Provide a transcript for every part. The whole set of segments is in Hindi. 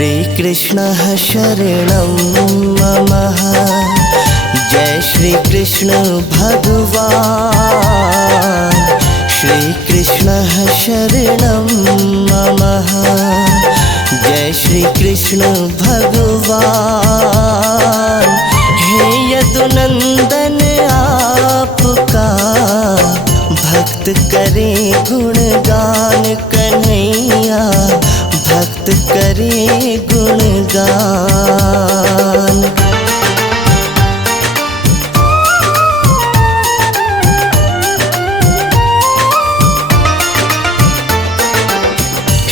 श्रीकृष्णः शरणं मम। जय श्री कृष्ण भगवान। श्रीकृष्णः शरणं मम। जय श्री कृष्ण भगवान। हे यदुनंदन आपका भक्त करे गुणगान कन्हैया, भक्त करे गुणगान।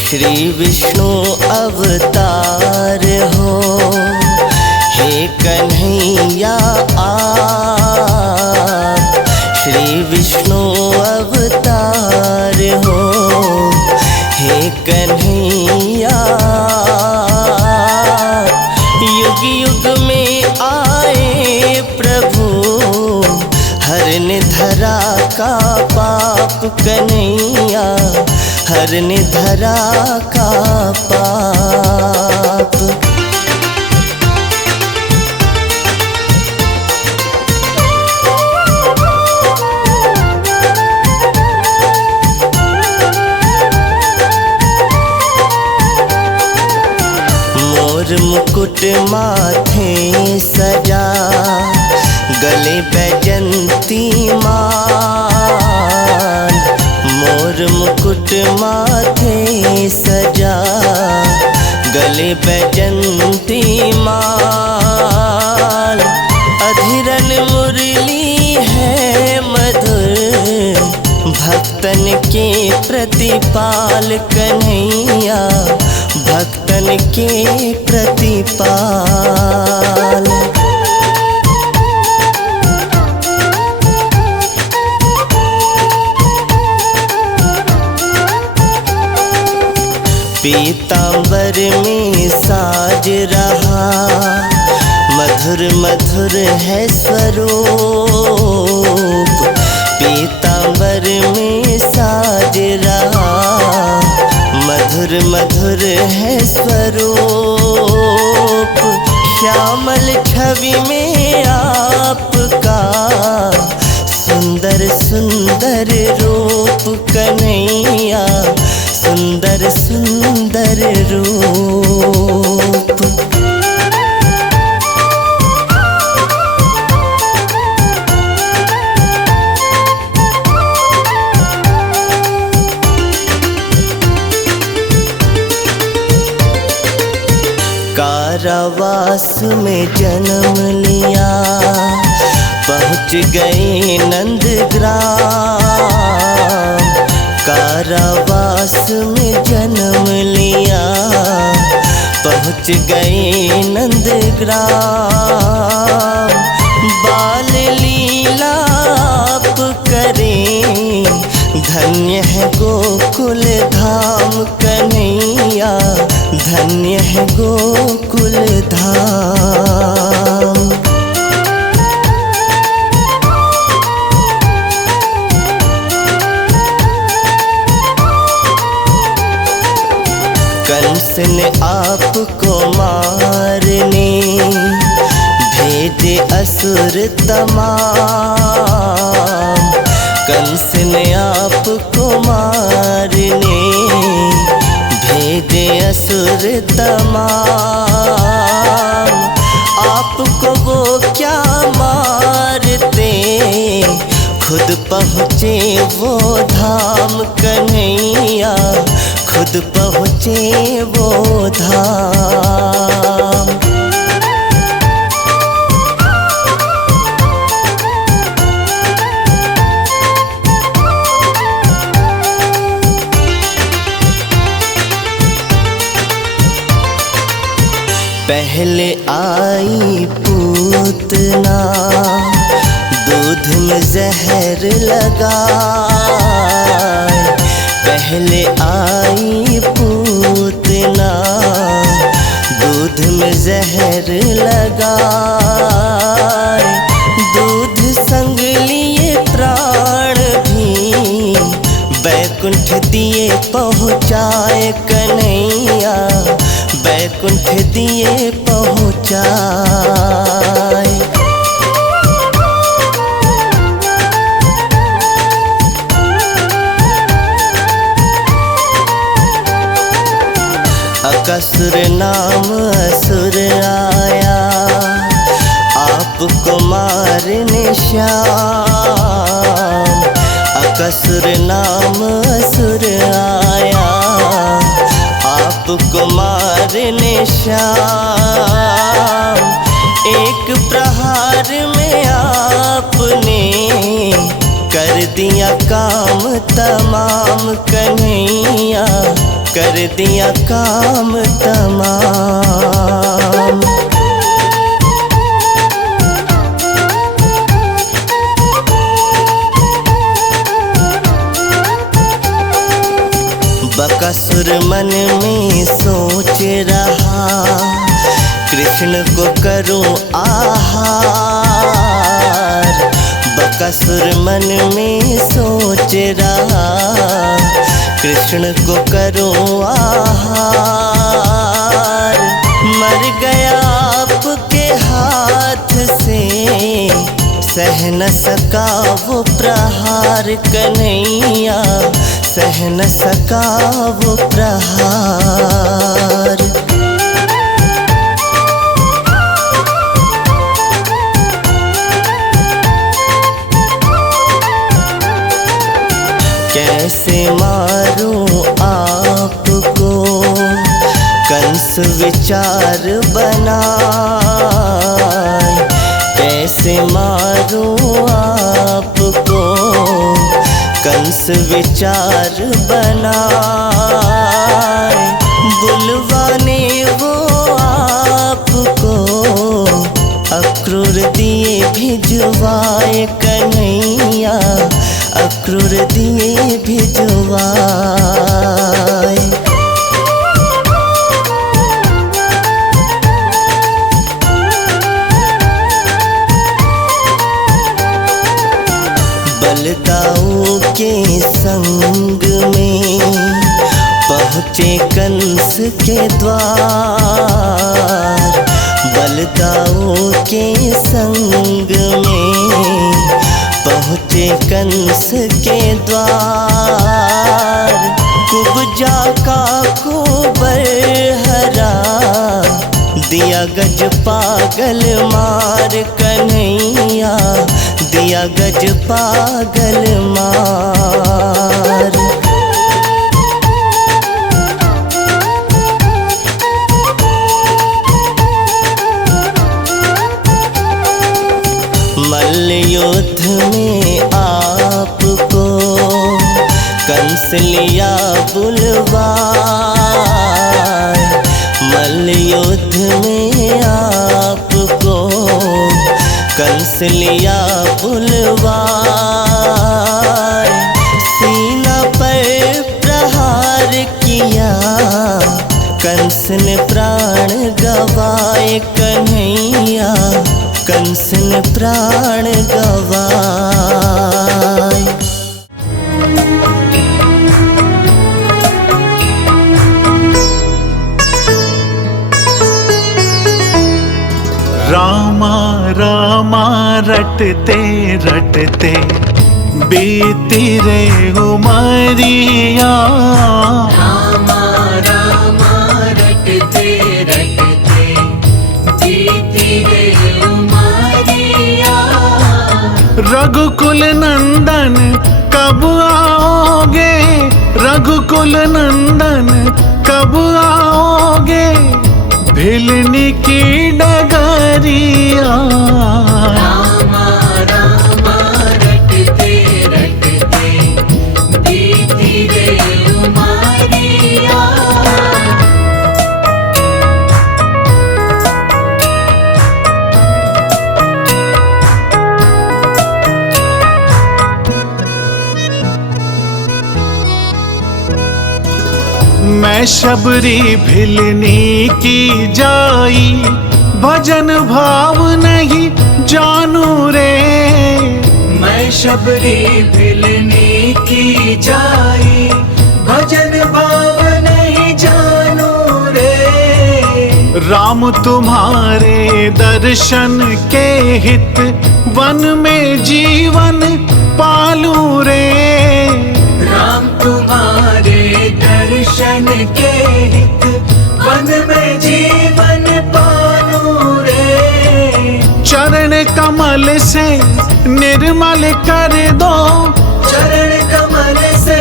श्री विष्णु अवतार हो, हे कन्हैया आप। श्री विष्णु अवतार हो, हे कन्हैया। युग युग में आए प्रभु, हरन धरा का पाप कन्हैया, हरन धरा का पाप। मोर मुकुट माथे सजा, गले बैजंती माल। मोर मुकुट माथे सजा, गले बैजंती माल। अधीरन मुरली है मधुर, भक्तन के प्रतिपाल कन्हैया, भक्तन के प्रतिपाल। पीतांबर में साज रहा, मधुर मधुर है स्वरूप। पीतांबर में साज रहा, मधुर मधुर है स्वरूप। श्यामल छवि में आपका सुंदर सुंदर रूप कन्हैया, सुंदर सुंदर रूप। कारावास में जन्म लिया, पहुँच गए नंदग्राम। कारावास में जन्म लिया, पहुँच गए नंदग्राम। बाल लीला आप करें, धन्य है गोकुल धाम कन्हैया, धन्य है गोकुल धाम। कंस ने आपको मारने भेजे असुर तमाम। कंस ने आपको मारने भेजे असुर तमाम। आपको वो क्या मारते, खुद पहुँचे वो धाम कन्हैया, खुद पहुँचे वो धाम। पहले आई पूतना, दूध में जहर लगाए। पहले आई पूतना, दूध में जहर लगाए। दूध संग लिए प्राण भी, बैकुंठ दिए पहुँचाए कन्हैया, बैकुंठ दिए पहुँचाए। अकसुर नाम असुर आया, आपको मारने श्याम। अकसुर नाम असुर आया, आपको मारने श्याम। एक प्रहार में आपने कर दिया काम तमाम कन्हैया, कर दिया काम तमाम। बकासुर मन में सोच रहा, कृष्ण को करूं आहार। बकासुर मन में सोच रहा, कृष्ण को करूं आहार। मर गया आपके हाथ से, सह न सका वो प्रहार कन्हैया, सह न सका वो प्रहार। कैसे मारूं आपको, कंस विचार बनाए। कैसे मारूं आपको, कंस विचार बनाए। बुलवाने वो आपको, अक्रूर दिए भिजवाए कन्हैया, अक्रूर दिए भिजवाए। बलदाऊ के संग में पहुँचे कंस के द्वार। बलदाऊ के संग में पहुँचे कंस के द्वार। कुब्जा का कुबर हरा, दिया गज पागल मार कन्हैया, दिया गज पागल मार। मल्ल युद्ध में आपको कंस लिया बुलवाए। मल्ल युद्ध में आपको कंस लिया बुलवाए। सीना पर प्रहार किया, कंस ने प्राण गवाए कन्हैया, कंस ने प्राण गवाए। रामा रामा रटते रटते बीती रे उमरिया। रामा रामा रटते रटते बीती रे उमरिया। रघुकुल नंदन कब आओगे, रघुकुल नंदन कब आओगे, भिलनी की डगरिया। रामा रामा रटते रटते बीती रे उमरिया। मैं शबरी भिलनी की जाई, भजन भाव नहीं जानू रे। मैं शबरी भिलनी की जाई, भजन भाव नहीं जानू रे। राम तुम्हारे दर्शन के हित वन में जीवन पालू रे। राम तुम्हारे दर्शन के हित वन में जीवन पालू रे। चरण कमल से निर्मल कर दो, चरण कमल से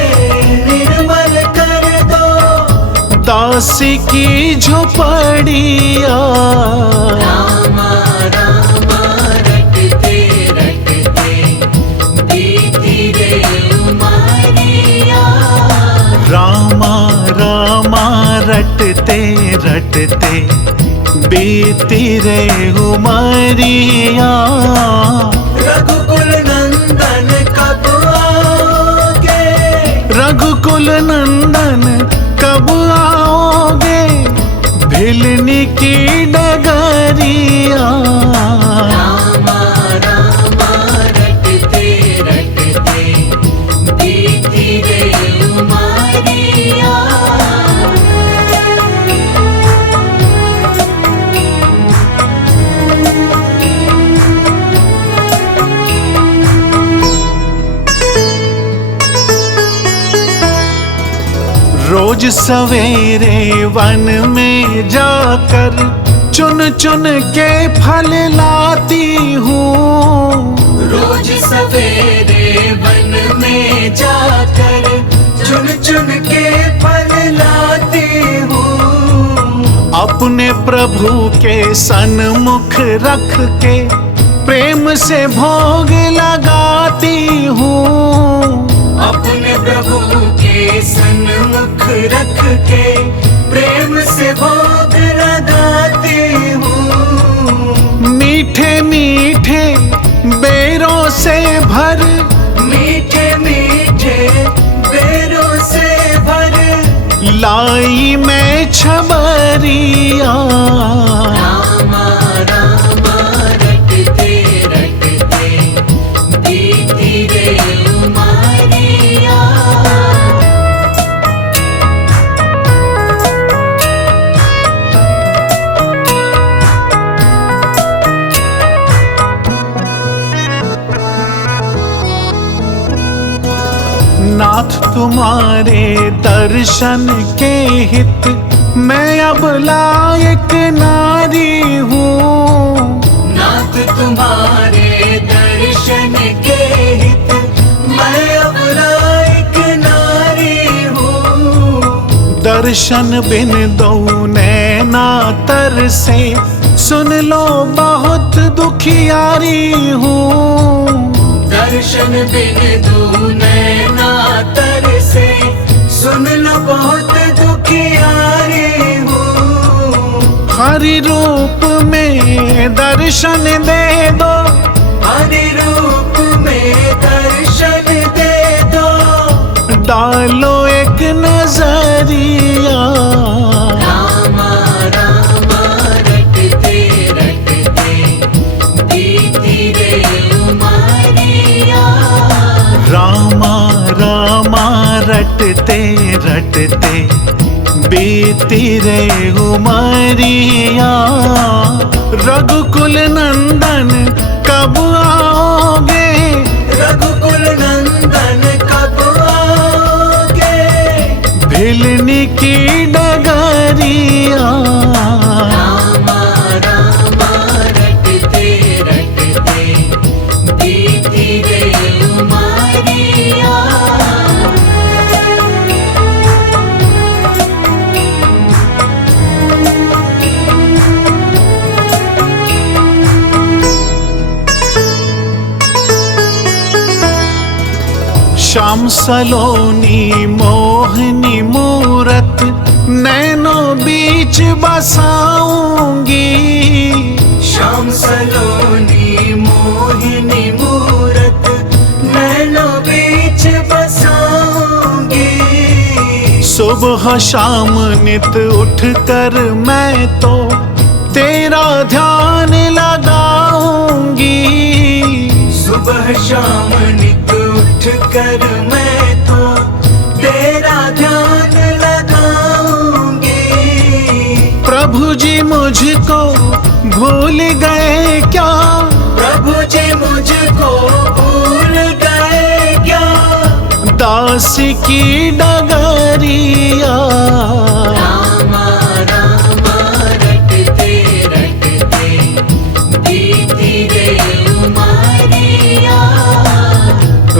निर्मल कर दो, दासी की झोपड़िया। रामा रामा रटते रटते बीती रे उमरिया। रामा रामा रटते रटते बीती रे उमरिया। रघुकुल नंदन कब आओगे, रघुकुल नंदन कब आओगे, भिलनी की डगरिया। रामा रामा रटते रटते बीती रे उमरिया। रोज सवेरे वन में जाकर चुन चुन के फल लाती हूँ। रोज सवेरे वन में जाकर चुन चुन के फल लाती हूँ। अपने प्रभु के सन्मुख रख के प्रेम से भोग लगाती हूँ। अपने प्रभु के सन्मुख रख के प्रेम से भोग लगाती हूँ। मीठे मीठे बेरों से भर, मीठे मीठे बेरों से भर, लाई मैं छबरिया। रामा रामा रटते रटते बीती रे उमरिया। नाथ तुम्हारे दर्शन के हित मैं अब लायक नारी हूँ। नाथ तुम्हारे दर्शन के हित मैं अब लायक नारी हूँ। दर्शन बिन दो नैना तर से, सुन लो बहुत दुखियारी हूँ। दर्शन बिन दू नैना तर से, सुन लो बहुत दुखियारी हूँ। हरि रूप में दर्शन दे दो, हरि रूप में दर्शन दे दो, डालो एक नजरिया। रामा रामा रटते रटते बीती रे उमरिया। रामा रामा रटते रटते बीती रे उमरिया। रघुकुल नंदन कब आओगे, रघुकुल नंदन कब आओगे, भिलनी की डगरिया। रामा रामा रटते रटते बीती रे उमरिया। श्याम सलोनी मोहनी मूरत नैनों बीच बसाऊंगी। श्याम सलोनी मोहिनी मूरत नैनों बीच बसाऊंगी। सुबह शाम नित उठ कर मैं तो तेरा ध्यान लगाऊंगी। सुबह शाम नित उठ कर मैं तो तेरा ध्यान लगाऊंगी। प्रभु जी मुझको भूल गए क्या, प्रभु जी मुझको भूल गए क्या, दास की डगरिया। रामा रामा रटते रटते बीती रे उमरिया,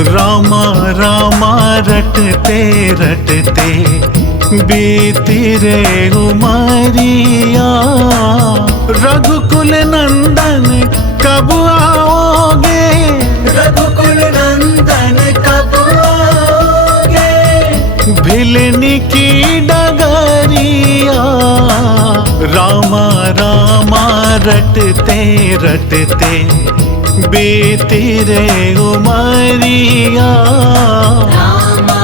रामा रामा रटते रटते बीती रे उमरिया। रघुकुल नंदन कब आओगे, रघुकुल नंदन कब आओगे, भिलनी की डगरिया। रामा रामा रटते रटते बीती रे उमरिया। रामा